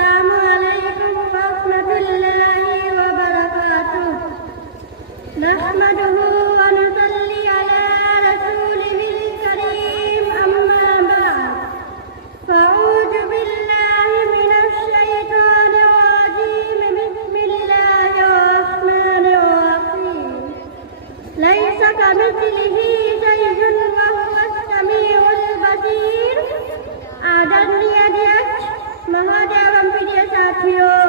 अस्सलामु अलैकुम वरहमतुल्लाहि वबरकातुह। नहमदुहु व नुसल्ली अला रसूलिहिल करीम, अम्मा बअद। फ़अऊज़ु बिल्लाहि मिनश शैतानिर रजीम। बिस्मिल्लाहिर रहमानिर रहीम। लैसा कमिस्लिही शैउन व हुवस समीउल बसीर। आदरणीय अध्यक्ष महोदय एवं प्रिय साथियों,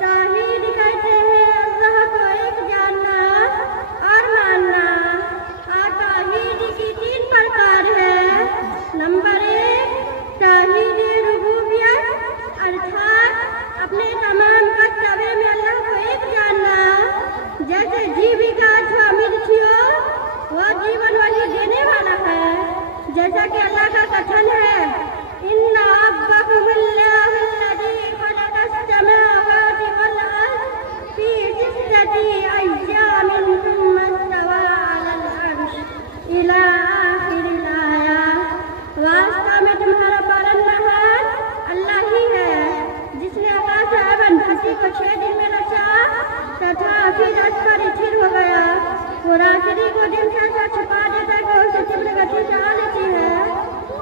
तौहीद कहते हैं अल्लाह को एक जानना और मानना। और तौहीद की 3 प्रकार है। नंबर 1 तौहीद रुबूबियत, अर्थात अपने तमाम कर्तव्य में अल्लाह को एक जानना। जैसे जीविका अथवा मृत्यु वो जीवन वाली देने वाला है, जैसा कि अल्लाह का कथन है, इन्ना रब्बकुमुल्लाहु अल्लज़ी खलक़स समावाति वल अर्ज़ फी 6 अय्यामिन सुम्मा इस्तवा अलल अर्श इला आखिरिल आया। वास्तव में तुम्हारा पालनहार अल्लाह ही है, जिसने आकाश एवं धरती को 6 दिन में रचा तथा फिर उस पर स्थिर हो गया। वो रात्रि को दिन से ऐसा छुपा देता है कि उसे तीव्र गति से आ लेती है।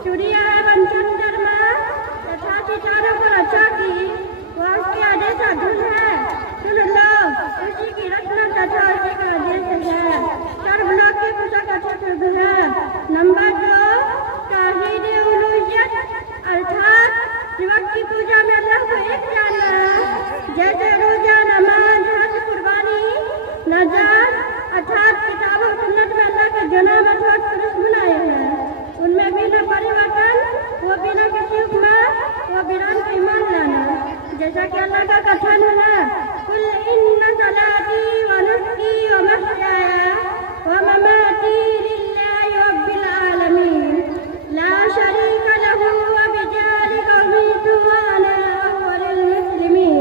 सूर्य एवं चंद्रमा तथा सितारों को रचा की वो उसके आदेशाधीन है। सुन लो, उसी की रचना तथा उसी का आदेश है। सर्वलोक की कुशल अचूक है। नंबर 2 तौहीद उलूहियत, अर्थात शिवक की पूजा में अल्लाह को एक जानना। जैसे रोजा, नमाज, हज, कुर्बानी, नजर, अर्थात किताब और सुन्नत में अल्लाह के जनाब अथवा पुरुष बनाए हैं। उनमें बिना परिवर्तन, वो बिना किसी उपमा, वो बिना ईमान लाना। जैसा कि अल्लाह का कथन है, कुल इन्ना सलाती व नुस्की व महयाया व ममाती लिल्लाहि रब्बिल आलमीन ला शरीका लहू व बिज़ालिका उमिरतु व अना अव्वलुल मुस्लिमीन।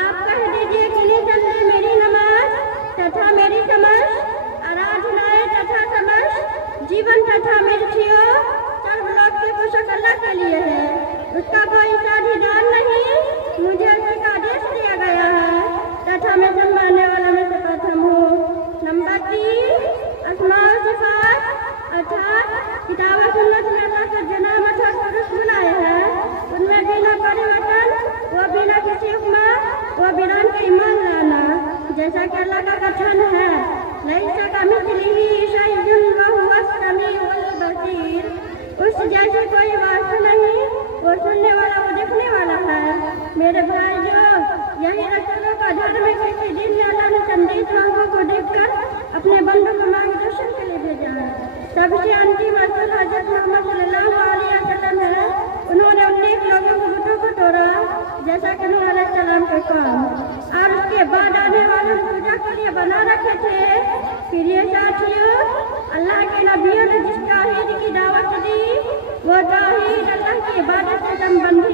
आप कह दीजिए कि निसंदेह मेरी नमाज तथा मेरी समझ, आराधनाएं तथा समझ, जीवन तथा मृत्यु सर्वलोक के पोषक अल्लाह के लिए है। उसका कोई साझीदार नहीं। मुझे उसी का आदेश दिया गया है तथा मैं सब मानने वाला में से प्रथम हूँ। नंबर 3 अस्माउ सिफात, अर्थात किताब और सुन्नत में अल्लाह के जनाब अथवा पुरुष बुलाए हैं। उनमें बिना परिवर्तन, वो बिना किसी उपमा, वो बिना ईमान लाना। जैसा कि अल्लाह का कथन है, लैसा कमिस्लिही शैउन व हुवस समीउल बसीर। उस जैसे कोई वास्तु नहीं, वो सुनने वाला, वो देखने वाला है। मेरे भाइयों, यही रसूलों का धर्म है। किसी दिन में अल्लाह ने संदेश वाहकों को देखकर अपने बंदों को मार्गदर्शन के लिए भेजा है। सबसे अंतिम रसूल हज़रत मोहम्मद सल्लल्लाहु अलैहि वसल्लम है। उन्होंने अनेक लोगों को बुतों को तोड़ा, जैसा कि नूह अलैहिस्सलाम के कौम, और उसके बाद आने वालों को पूजा के लिए बना रखे थे। फिर ये साथियों, अल्लाह के नबियों ने जिस तौहीद की दावत दी, वो तौहीद अल्लाह की इबादत से संबंधित